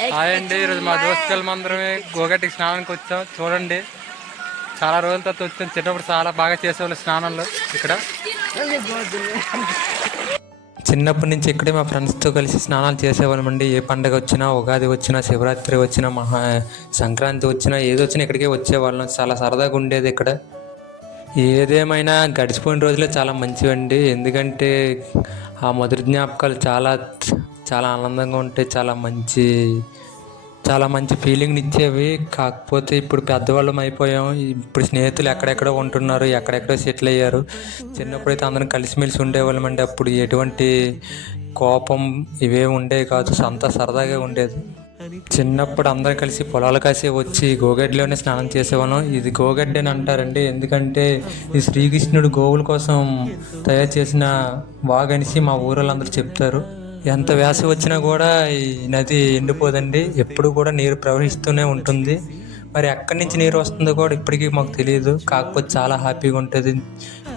Hi అండి. ఈరోజు మా దోస్తులు అందరమే గోగట్టికి స్నానానికి వచ్చాం. చూడండి, చాలా రోజుల తర్వాత వచ్చాం. చిన్నప్పుడు చాలా బాగా చేసేవాళ్ళు స్నానంలో. ఇక్కడ చిన్నప్పటి నుంచి ఇక్కడే మా ఫ్రెండ్స్తో కలిసి స్నానాలు చేసేవాళ్ళమండి. ఏ పండుగ వచ్చినా, ఉగాది వచ్చినా, శివరాత్రి వచ్చినా, సంక్రాంతి వచ్చినా, ఏది వచ్చినా ఇక్కడికే వచ్చేవాళ్ళం. చాలా సరదాగా ఉండేది ఇక్కడ. ఏదేమైనా గడిచిపోయిన రోజులే చాలా మంచివండి. ఎందుకంటే ఆ మధుర జ్ఞాపకాలు చాలా చాలా ఆనందంగా ఉంటాయి. చాలా మంచి ఫీలింగ్ని ఇచ్చేవి. కాకపోతే ఇప్పుడు పెద్దవాళ్ళం అయిపోయాం. ఇప్పుడు స్నేహితులు ఎక్కడెక్కడో ఉంటున్నారు, ఎక్కడెక్కడో సెటిల్ అయ్యారు. చిన్నప్పుడైతే అందరం కలిసిమెలిసి ఉండేవాళ్ళం అండి. అప్పుడు ఎటువంటి కోపం ఇవేమి ఉండేవి కాదు. అంతా సరదాగా ఉండేది. చిన్నప్పుడు అందరం కలిసి పొలాలు కాసి వచ్చి గోగడ్డిలోనే స్నానం చేసేవాళ్ళం. ఇది గోగడ్డి అని అంటారండి, ఎందుకంటే ఇది శ్రీకృష్ణుడు గోవుల కోసం తయారు చేసిన వాగనిసి మా ఊరోళ్ళందరూ చెప్తారు. ఎంత వేసవి వచ్చినా కూడా ఈ నది ఎండిపోదండి. ఎప్పుడు కూడా నీరు ప్రవహిస్తూనే ఉంటుంది. మరి ఎక్కడి నుంచి నీరు వస్తుందో కూడా ఇప్పటికీ మాకు తెలియదు. కాకపోతే చాలా హ్యాపీగా ఉంటుంది.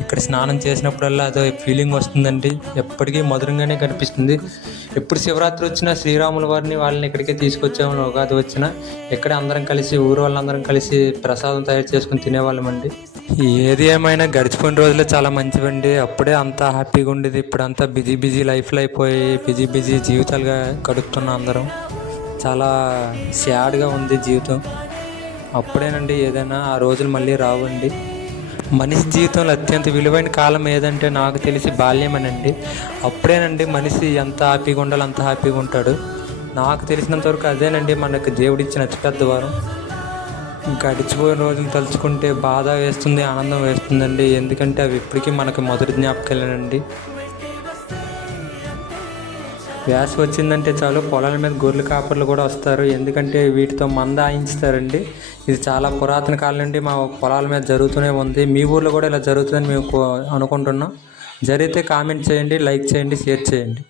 ఇక్కడ స్నానం చేసినప్పుడల్లా అదో ఫీలింగ్ వస్తుందండి. ఎప్పటికీ మధురంగానే కనిపిస్తుంది. ఎప్పుడు శివరాత్రి వచ్చినా శ్రీరాముల వారిని వాళ్ళని ఇక్కడికే తీసుకొచ్చాము. ఉగాది వచ్చినా ఇక్కడే అందరం కలిసి ఊరు వాళ్ళందరం కలిసి ప్రసాదం తయారు చేసుకుని తినేవాళ్ళమండి. ఏది ఏమైనా గడిచిపోయిన రోజులే చాలా మంచివండి. అప్పుడే అంతా హ్యాపీగా ఉండేది. ఇప్పుడు అంతా బిజీ లైఫ్లో అయిపోయి బిజీ జీవితాలుగా గడుపుతున్నాం అందరం. చాలా సాడ్గా ఉంది జీవితం. అప్పుడేనండి ఏదైనా ఆ రోజులు మళ్ళీ రావండి. మనిషి జీవితంలో అత్యంత విలువైన కాలం ఏదంటే నాకు తెలిసి బాల్యమేనండి. అప్పుడేనండి మనిషి ఎంత హ్యాపీగా ఉండాలో అంత హ్యాపీగా ఉంటాడు. నాకు తెలిసినంతవరకు అదేనండి మనకు దేవుడిచ్చిన అతిపెద్ద వరం. గడిచిపోయిన రోజులు తలుచుకుంటే బాధ వేస్తుంది, ఆనందం వేస్తుందండి. ఎందుకంటే అవి ఇప్పటికీ మనకు మొదటి జ్ఞాపకాలేనండి. వేసవి వచ్చిందంటే చాలు పొలాల మీద గొర్రెల కాపర్లు కూడా వస్తారు. ఎందుకంటే వీటితో మంద ఆయించుతారండి. ఇది చాలా పురాతన కాలం నుండి మా పొలాల మీద జరుగుతూనే ఉంది. మీ ఊర్లో కూడా ఇలా జరుగుతుందని మేము అనుకుంటున్నాం. జరిగితే కామెంట్ చేయండి, లైక్ చేయండి, షేర్ చేయండి.